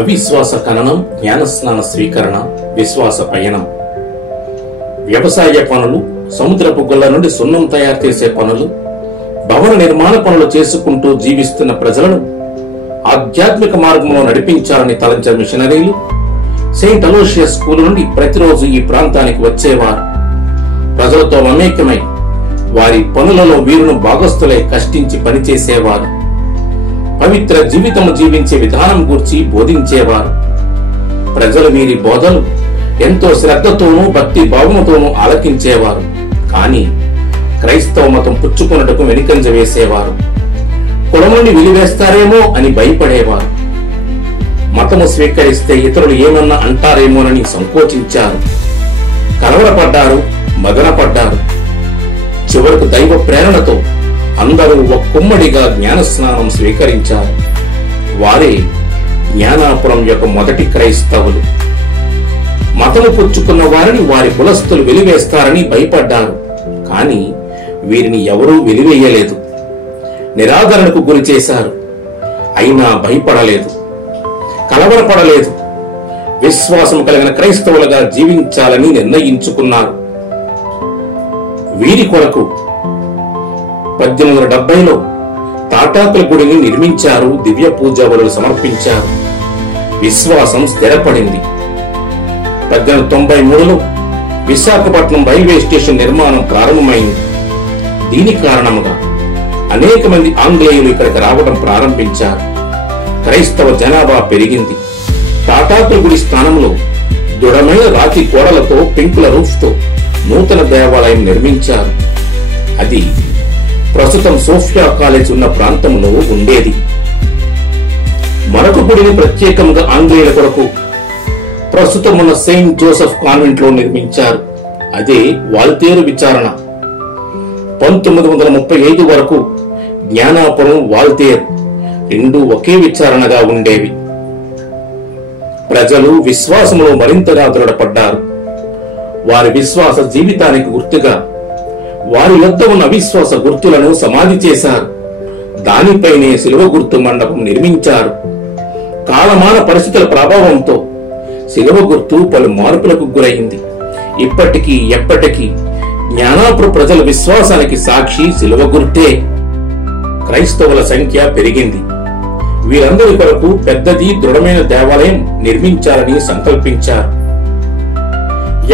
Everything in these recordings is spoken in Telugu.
అవిశ్వాస ఖననం, జ్ఞానస్నాన స్వీకరణ, విశ్వాస పయనం. వ్యవసాయ పనులు, సముద్రపు గుల్ల నుండి సున్నం తయారు చేసే పనులు, భవన నిర్మాణ పనులు చేసుకుంటూ జీవిస్తున్న ప్రజలను ఆధ్యాత్మిక మార్గంలో నడిపించాలని తలంచిన మిషనరీలు సెయింట్ అలోషియస్ స్కూల్ నుండి ప్రతిరోజు ఈ ప్రాంతానికి వచ్చేవారు. ప్రజలతో మమేకమై వారి పనులలో వీరును భాగస్థులై కష్టించి పనిచేసేవారు. పవిత్ర జీవితము జీవించే విధానం గూర్చి బోధించేవారు. ప్రజలు వీరి బోధలు ఎంతో శ్రద్ధతోనూ భక్తి భావముతోనూ ఆలకించేవారు. కానీ క్రైస్తవ మతం పుచ్చుకొనుటకు వెనుకంజ వేసేవారు. కులముని వెలివేస్తారేమో అని భయపడేవారు. మతము స్వీకరిస్తే ఇతరులు ఏమన్నా అంటారేమోనని సంకోచించారు. కలవరపడ్డారు, మదనపడ్డారు. చివరకు దైవ ప్రేరణతో అందరూ ఒక్కుమ్మడిగా జ్ఞానస్నానం స్వీకరించారు. వారే జ్ఞానాపురం యొక్క మొదటి క్రైస్తవులు. మతము పుచ్చుకున్న వారిని వారి కులస్తులు వెలివేస్తారని భయపడ్డారు. కానీ వీరిని ఎవరూ వెలివేయలేదు. నిరాదరణకు గురి చేశారు. అయినా భయపడలేదు, కలవరపడలేదు. విశ్వాసం కలిగిన క్రైస్తవులుగా జీవించాలని నిర్ణయించుకున్నారు. వీరి కొరకు 1870లో తాటాకుల గుడిని నిర్మించారు. దివ్య పూజా బలులు సమర్పించారు. విశ్వాసం స్థిరపడింది. 1893లో విశాఖపట్నం రైల్వే స్టేషన్ నిర్మాణం ప్రారంభమైంది. దీని కారణంగా అనేక మంది ఆంగ్లేయులు ఇక్కడికి రావడం ప్రారంభించారు. క్రైస్తవ జనాభా పెరిగింది. తాటాకుల గుడి స్థానంలో దృఢమైన రాతి గోడలతో పెంకుల రూఫ్తో నూతన దేవాలయం నిర్మించారు. అది ప్రస్తుతం సోఫియా కాలేజ్ ఉన్న ప్రాంతంలో ఉండేది. మరొక గుడిని ప్రత్యేకంగా ఆంగ్లేయుల కొరకు ప్రస్తుతం ఉన్న సెయింట్ జోసెఫ్ కాన్వెంట్ లో నిర్మించారు. అదే వాల్తేరు విచారణ. 1935 వరకు జ్ఞానాపురం, వాల్తేరు రెండు ఒకే విచారణగా ఉండేవి. ప్రజలు విశ్వాసంలో మరింతగా దృఢపడ్డారు. వారి విశ్వాస జీవితానికి గుర్తుగా వారి వద్ద ఉన్న అవిశ్వాస గుర్తులను సమాధి చేశారు. దానిపైనే శిలువ గుర్తు మండపం నిర్మించారు. కాలమాన పరిస్థితుల ప్రభావంతో శిలువ గుర్తు పలు మార్పులకు గురైంది. ఇప్పటికీ ఎప్పటికీ జ్ఞానాపుర ప్రజల విశ్వాసానికి సాక్షి శిలువ గుర్తే. క్రైస్తవుల సంఖ్య పెరిగింది. వీరందరి కొరకు పెద్దది దృఢమైన దేవాలయం నిర్మించాలని సంకల్పించారు.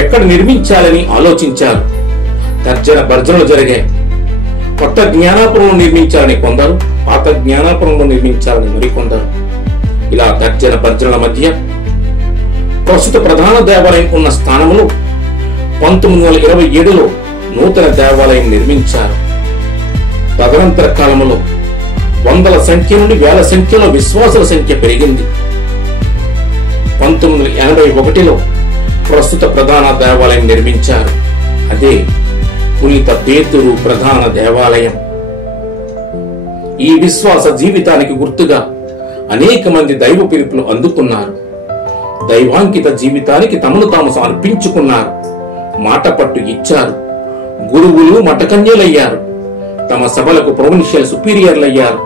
ఎక్కడ నిర్మించాలని ఆలోచించారు. తర్జన భర్జనలు జరిగాయి. కొత్త జ్ఞానాపురంలో నిర్మించాలని కొందరు, పాత జ్ఞానాపురంలో నిర్మించాలని మరికొందరు. ఇలా తర్జన భర్జనల మధ్య ప్రస్తుత ప్రధాన దేవాలయం ఉన్న స్థానంలో 1927లో నూతన దేవాలయం నిర్మించారు. తదనంతర కాలంలో వందల సంఖ్య నుండి వేల సంఖ్యలో విశ్వాసుల సంఖ్య పెరిగింది. 1981లో ప్రస్తుత ప్రధాన దేవాలయం నిర్మించారు. అదే పునీత పేతురు ప్రధాన దేవాలయం. ఈ విశ్వాస జీవితానికి గుర్తుగా అనేక మంది దైవ పిలుపులు అందుకున్నారు. దైవాంకిత జీవితానికి తమను తాము సమర్పించుకున్నారు. మాట పట్టు ఇచ్చారు. గురువులు మఠకన్యలయ్యారు. తమ సభలకు ప్రొవిన్షియల్ సుపీరియర్లయ్యారు.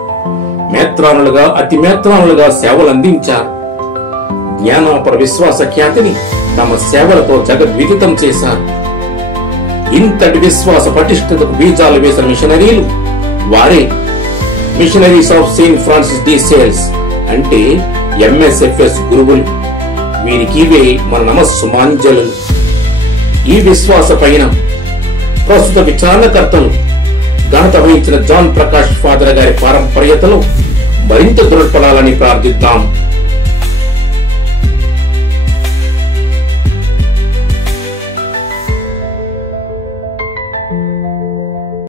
మేత్రానులుగా, అతి మేత్రానులుగా సేవలు అందించారు. జ్ఞానాపుర విశ్వాస ఖ్యాతిని తమ సేవలతో జగద్విదితం చేశారు. ఇంతటి విశ్వాస పటిష్టతకు బీజాలు వేసిన మిషనరీలు వారే missionaries of Saint Francis de Sales, అంటే MSFS గురువులు. వీరికివే మన నమస్సుమాంజలు. ఈ విశ్వాస పైన ప్రస్తుత విచారణకర్తలు ఘనత వహించిన జాన్ ప్రకాష్ ఫాదర్ గారి పారంపర్యతలో మరింత దృఢపడాలని ప్రార్థిద్దాం.